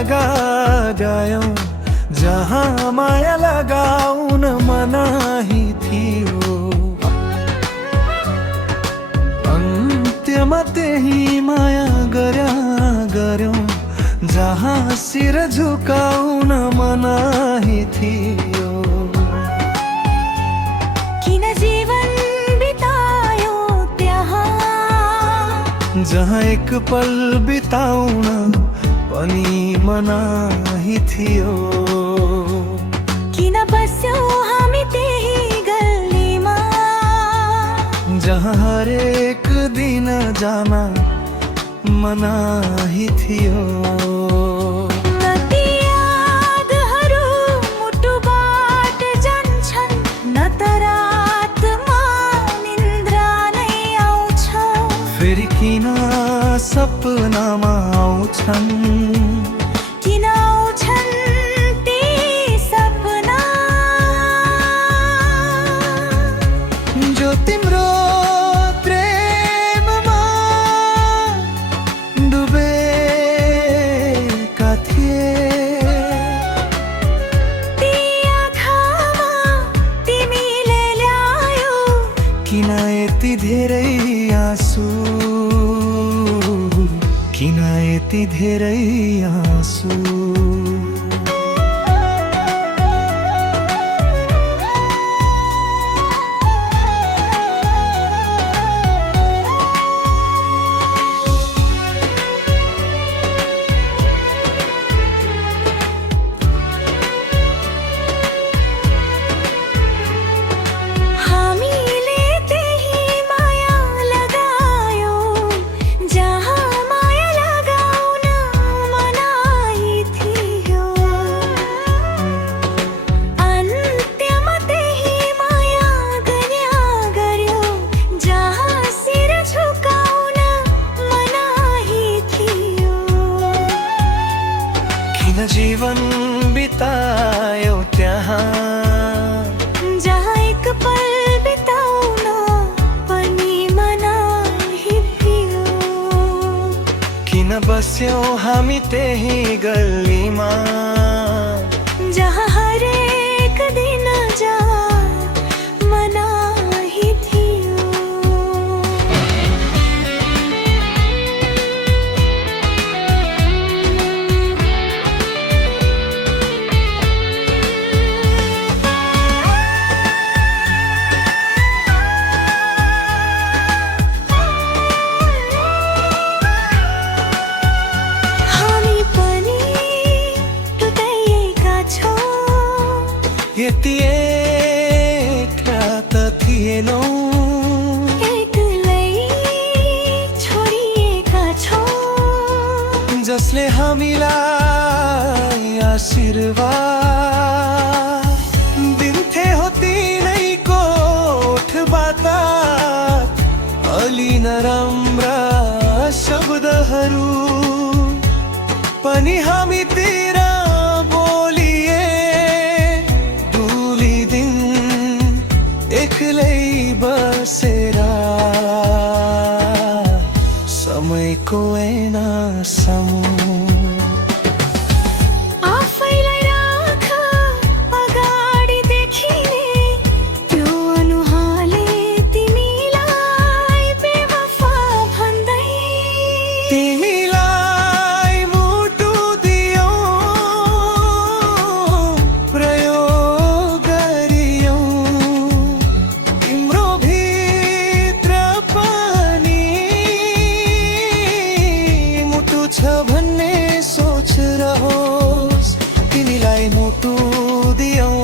जग्गा गयौं जहाँ माया लगाउन मनाही थियो। अन्त्यमा त्यही माया गर्यौं जहाँ शिर झुकाउन मनाही थियो। किन जीवन बितायो त्यहाँ जहाँ एक पल बिताउन पनि मनाही थियो। किन बस्यौ हामी त्यही गल्लीमा जहाँ हरेक दिन जान मनाही थियो। कति यादहरू मुटुबाट जान्छन् न त रातमा निन्द्रा नै आउँछ। फेरि किन सपनामा आउँछन् किन आउँछन् ती सपना जो तिम्रो प्रेममा डुबेका थिए। ती आँखामा तिमीले ल्यायो किन यति धेरै आँसु, किन यति धेरै आँसु। हामीले त्यही माया लगायो जहाँ माया लगाउन मनाही थियो। अन्त्यमा त्यही माया गर्यो जहाँ शिर झुकाउन मनाही थियो। किन जीवन बितायो त्यहाँ जहाँ एक पल बिताउन पनि मनाही थियो। किन बस्यौं हामी त्यही गल्लीमा जहाँ हरेक दिन जा मनाही थियो। हामी पनि टुटाइएका छौँ यति एक्ला त थिएनौँ। एक्लै छोडिएका छौँ जसले हामीलाई आशीर्वाद दिन्थे हो तिनैको ओठबाट अलि नराम्रा शब्दहरू पनि हामीतिर बोलिए। डुलिदिन एक्लै बसेर समयको ऐनासम्म आफैलाई राख अगाडि देखिने त्यो अनुहारले तिमीलाई बेवफा भन्दै। तिमीलाई मुटु दियौं प्रयोग गरियौं तिम्रो भित्र पनि मुटु छ भन्ने सोच रहोस्। तिमीलाई मुटु दियौं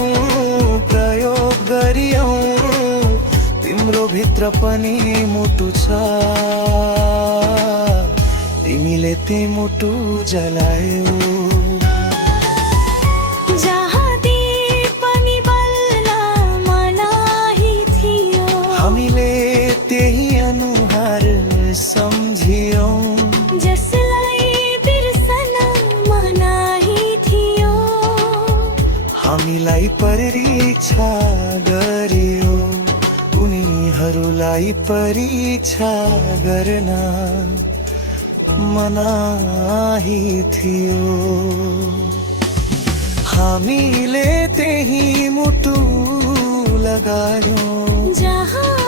प्रयोग गरियौं तिम्रो भित्र पनि मुटु छ। तिमीले त्यही मुटु जलायौ। जहाँ दीप पनि बल्न मनाही थियो। हामीले त्यही अनुहार सम्झियौं जसलाई बिर्सन मनाही थियो। हामीलाई परीक्षा गरियो उनीहरूलाई परीक्षा गर्न मनाही थियो। हामीले त्यही मुटु लगायौँ जहाँ